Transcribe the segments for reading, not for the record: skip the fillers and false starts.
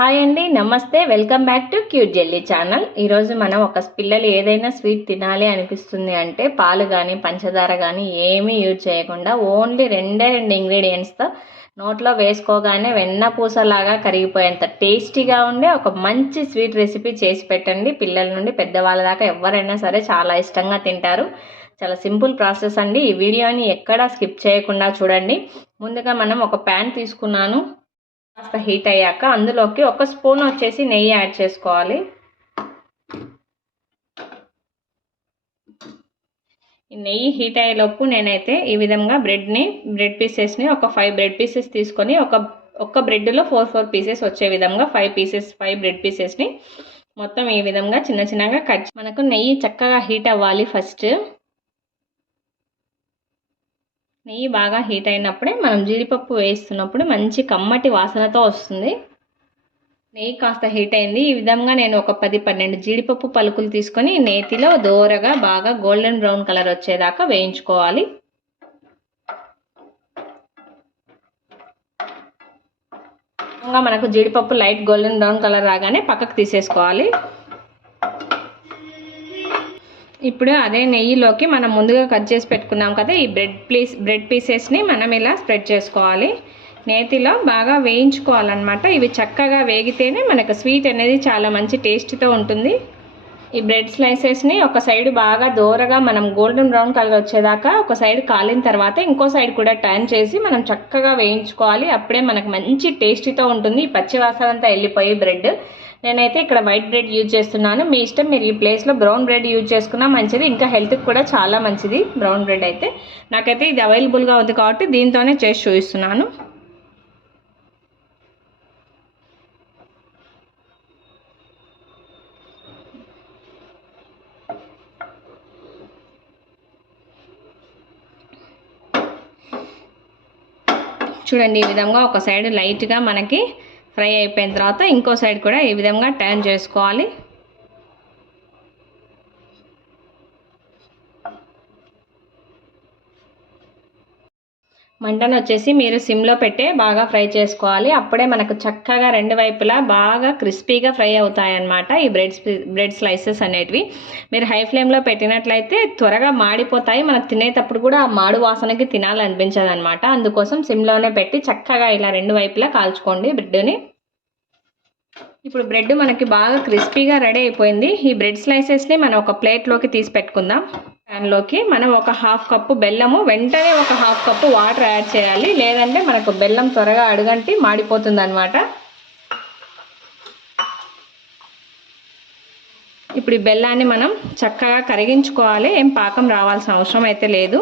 Hi అండి, నమస్తే. Welcome back to cute jelly channel. ఈరోజు మనం పిల్లలు ఏదైనా స్వీట్ తినాలి అనిపిస్తుంది అంటే పాలు కానీ పంచదార కానీ ఏమీ యూజ్ చేయకుండా ఓన్లీ రెండు ఇంగ్రీడియంట్స్తో నోట్లో వేసుకోగానే వెన్న పూసలాగా కరిగిపోయేంత టేస్టీగా ఉండే ఒక మంచి స్వీట్ రెసిపీ చేసి పెట్టండి. పిల్లల నుండి పెద్దవాళ్ళ దాకా ఎవరైనా సరే చాలా ఇష్టంగా తింటారు. చాలా సింపుల్ ప్రాసెస్ అండి. ఈ వీడియోని ఎక్కడా స్కిప్ చేయకుండా చూడండి. ముందుగా మనం ఒక ప్యాన్ తీసుకున్నాను. కాస్త హీట్ అయ్యాక అందులోకి ఒక స్పూన్ వచ్చేసి నెయ్యి యాడ్ చేసుకోవాలి. ఈ నెయ్యి హీట్ అయ్యేలోపు నేనైతే ఈ విధంగా బ్రెడ్ పీసెస్ని ఒక 5 బ్రెడ్ పీసెస్ తీసుకొని ఒక బ్రెడ్లో 4 పీసెస్ వచ్చే విధంగా 5 బ్రెడ్ పీసెస్ని మొత్తం ఈ విధంగా చిన్న చిన్నగా కట్. మనకు నెయ్యి చక్కగా హీట్ అవ్వాలి. ఫస్ట్ నెయ్యి బాగా హీట్ అయినప్పుడే మనం జీడిపప్పు వేస్తున్నప్పుడు మంచి కమ్మటి వాసనతో వస్తుంది. నెయ్యి కాస్త హీట్ అయింది. ఈ విధంగా నేను ఒక 10-12 జీడిపప్పు పలుకులు తీసుకొని నేతిలో దోరగా బాగా గోల్డెన్ బ్రౌన్ కలర్ వచ్చేదాకా వేయించుకోవాలి. మనకు జీడిపప్పు లైట్ గోల్డెన్ బ్రౌన్ కలర్ రాగానే పక్కకు తీసేసుకోవాలి. ఇప్పుడు అదే నెయ్యిలోకి మనం ముందుగా కట్ చేసి పెట్టుకున్నాం కదా, ఈ బ్రెడ్ పీసెస్ని మనం ఇలా స్ప్రెడ్ చేసుకోవాలి. నేతిలో బాగా వేయించుకోవాలన్నమాట. ఇవి చక్కగా వేగితేనే మనకు స్వీట్ అనేది చాలా మంచి టేస్ట్తో ఉంటుంది. ఈ బ్రెడ్ స్లైసెస్ని ఒక సైడ్ బాగా దోరగా మనం గోల్డెన్ బ్రౌన్ కలర్ వచ్చేదాకా ఒక సైడ్ కాలిన తర్వాత ఇంకో సైడ్ కూడా టర్న్ చేసి మనం చక్కగా వేయించుకోవాలి. అప్పుడే మనకు మంచి టేస్టీతో ఉంటుంది. ఈ పచ్చి వాసన అంతా వెళ్ళిపోయి బ్రెడ్. నేనైతే ఇక్కడ వైట్ బ్రెడ్ యూజ్ చేస్తున్నాను. మీ ఇష్టం, మీరు ఈ ప్లేస్లో బ్రౌన్ బ్రెడ్ యూజ్ చేసుకున్నా మంచిది, ఇంకా హెల్త్కి కూడా చాలా మంచిది బ్రౌన్ బ్రెడ్ అయితే. నాకైతే ఇది అవైలబుల్గా ఉంది కాబట్టి దీంతోనే చేసి చూపిస్తున్నాను. చూడండి, ఈ విధంగా ఒక సైడ్ లైట్గా మనకి ఫ్రై అయిపోయిన తర్వాత ఇంకో సైడ్ కూడా ఈ విధంగా టర్న్ చేసుకోవాలి. మంటను వచ్చేసి మీరు సిమ్లో పెట్టే బాగా ఫ్రై చేసుకోవాలి. అప్పుడే మనకు చక్కగా రెండు వైపులా బాగా క్రిస్పీగా ఫ్రై అవుతాయన్నమాట ఈ బ్రెడ్ స్లైసెస్ అనేటివి. మీరు హై ఫ్లేమ్లో పెట్టినట్లయితే త్వరగా మాడిపోతాయి. మనకు తినేటప్పుడు కూడా ఆ మాడు వాసనకి తినాలనిపించదు అనమాట. అందుకోసం సిమ్లోనే పెట్టి చక్కగా ఇలా రెండు వైపులా కాల్చుకోండి బ్రెడ్ని. ఇప్పుడు బ్రెడ్ మనకి బాగా క్రిస్పీగా రెడీ అయిపోయింది. ఈ బ్రెడ్ స్లైసెస్ని మనం ఒక ప్లేట్లోకి తీసి పెట్టుకుందాం. ప్యాన్లోకి మనం ఒక 1/2 కప్పు బెల్లము, వెంటనే ఒక 1/2 కప్పు వాటర్ యాడ్ చేయాలి. లేదంటే మనకు బెల్లం త్వరగా అడుగంటి మాడిపోతుంది అనమాట. ఇప్పుడు ఈ బెల్లాన్ని మనం చక్కగా కరిగించుకోవాలి. ఏం పాకం రావాల్సిన అవసరం అయితే లేదు.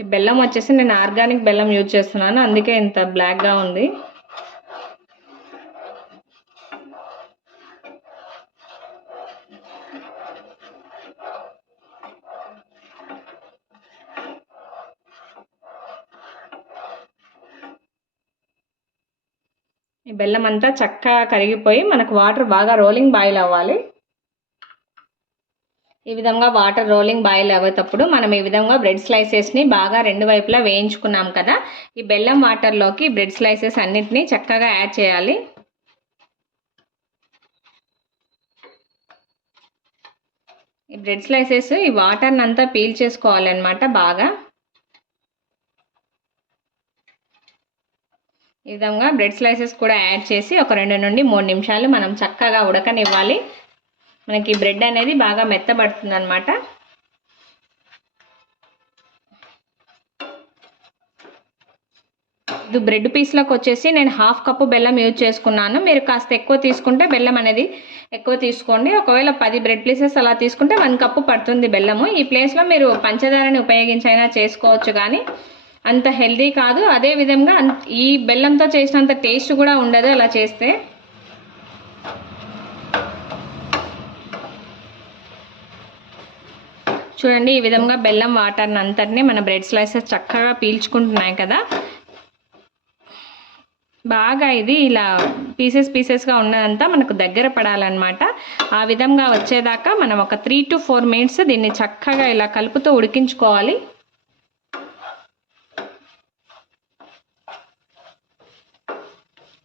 ఈ బెల్లం వచ్చేసి నేను ఆర్గానిక్ బెల్లం యూజ్ చేస్తున్నాను, అందుకే ఇంత బ్లాక్గా ఉంది. ఈ బెల్లం అంతా చక్కగా కరిగిపోయి మనకు వాటర్ బాగా రోలింగ్ బాయిల్ అవ్వాలి. ఈ విధంగా వాటర్ రోలింగ్ బాయిల్ అయ్యేటప్పుడు మనం ఈ విధంగా బ్రెడ్ స్లైసెస్ని బాగా రెండు వైపులా వేయించుకున్నాం కదా, ఈ బెల్లం వాటర్లోకి బ్రెడ్ స్లైసెస్ అన్నిటినీ చక్కగా యాడ్ చేయాలి. ఈ బ్రెడ్ స్లైసెస్ ఈ వాటర్ని అంతా పీల్ చేసుకోవాలన్నమాట బాగా. ఈ విధంగా బ్రెడ్ స్లైసెస్ కూడా యాడ్ చేసి ఒక 2 నుండి 3 నిమిషాలు మనం చక్కగా ఉడకనివ్వాలి. మనకి బ్రెడ్ అనేది బాగా మెత్తబడుతుంది అనమాట. ఇది బ్రెడ్ పీస్లోకి వచ్చేసి నేను 1/2 కప్పు బెల్లం యూజ్ చేసుకున్నాను. మీరు కాస్త ఎక్కువ తీసుకుంటే బెల్లం అనేది ఎక్కువ తీసుకోండి. ఒకవేళ 10 బ్రెడ్ పీసెస్ అలా తీసుకుంటే 1 కప్పు పడుతుంది బెల్లము. ఈ ప్లేస్లో మీరు పంచదారని ఉపయోగించైనా చేసుకోవచ్చు, కానీ అంత హెల్దీ కాదు. అదే విధంగా ఈ బెల్లంతో చేసినంత టేస్ట్ కూడా ఉండదు అలా చేస్తే. చూడండి, ఈ విధంగా బెల్లం వాటర్ని అంతటినీ మన బ్రెడ్ స్లైసెస్ చక్కగా పీల్చుకుంటున్నాయి కదా. బాగా ఇది ఇలా పీసెస్గా ఉన్నదంతా మనకు దగ్గర పడాలన్నమాట. ఆ విధంగా వచ్చేదాకా మనం ఒక 3 to 4 మినిట్స్ దీన్ని చక్కగా ఇలా కలుపుతూ ఉడికించుకోవాలి.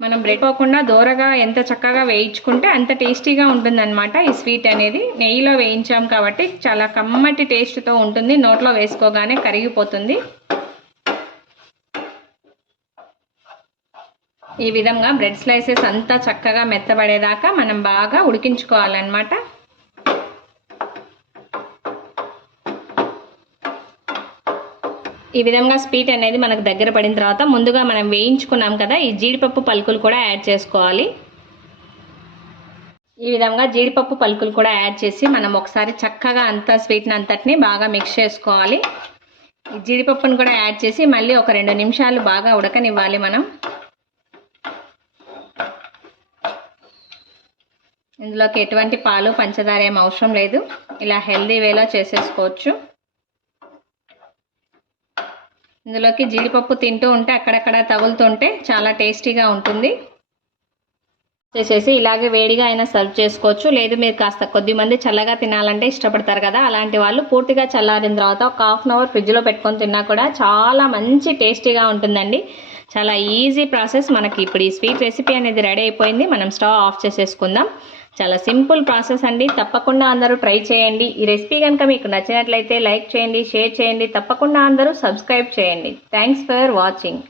మనం బ్రేక్ అవ్వకుండా దూరగా ఎంత చక్కగా వేయించుకుంటే అంత టేస్టీగా ఉంటుందన్నమాట ఈ స్వీట్ అనేది. నెయ్యిలో వేయించాం కాబట్టి చాలా కమ్మటి టేస్ట్తో ఉంటుంది, నోట్లో వేసుకోగానే కరిగిపోతుంది. ఈ విధంగా బ్రెడ్ స్లైసెస్ అంతా చక్కగా మెత్తబడేదాకా మనం బాగా ఉడికించుకోవాలన్నమాట. ఈ విధంగా స్వీట్ అనేది మనకు దగ్గర పడిన తర్వాత ముందుగా మనం వేయించుకున్నాం కదా ఈ జీడిపప్పు పలుకులు కూడా యాడ్ చేసుకోవాలి. ఈ విధంగా జీడిపప్పు పలుకులు కూడా యాడ్ చేసి మనం ఒకసారి చక్కగా అంతా స్వీట్ని అంతటిని బాగా మిక్స్ చేసుకోవాలి. ఈ జీడిపప్పును కూడా యాడ్ చేసి మళ్ళీ ఒక 2 నిమిషాలు బాగా ఉడకనివ్వాలి మనం. ఇందులోకి ఎటువంటి పాలు పంచదార ఏం అవసరం లేదు, ఇలా హెల్దీ వేలో చేసేసుకోవచ్చు. ఇందులోకి జీడిపప్పు తింటూ ఉంటే అక్కడక్కడ తగులుతుంటే చాలా టేస్టీగా ఉంటుంది. చేసేసి ఇలాగే వేడిగా అయినా సర్వ్ చేసుకోవచ్చు, లేదు మీరు కాస్త కొద్దిమంది చల్లగా తినాలంటే ఇష్టపడతారు కదా, అలాంటి వాళ్ళు పూర్తిగా చల్లారిన తర్వాత ఒక 1/2 అవర్ ఫ్రిడ్జ్లో పెట్టుకొని తిన్నా కూడా చాలా మంచి టేస్టీగా ఉంటుందండి. చాలా ఈజీ ప్రాసెస్. మనకి ఇప్పుడు ఈ స్వీట్ రెసిపీ అనేది రెడీ అయిపోయింది. మనం స్టవ్ ఆఫ్ చేసేసుకుందాం. చాలా సింపుల్ ప్రాసెస్ అండి, తప్పకుండా అందరూ ట్రై చేయండి. ఈ రెసిపీ కనుక మీకు నచ్చినట్లయితే లైక్ చేయండి, షేర్ చేయండి, తప్పకుండా అందరూ సబ్స్క్రైబ్ చేయండి. Thanks for watching.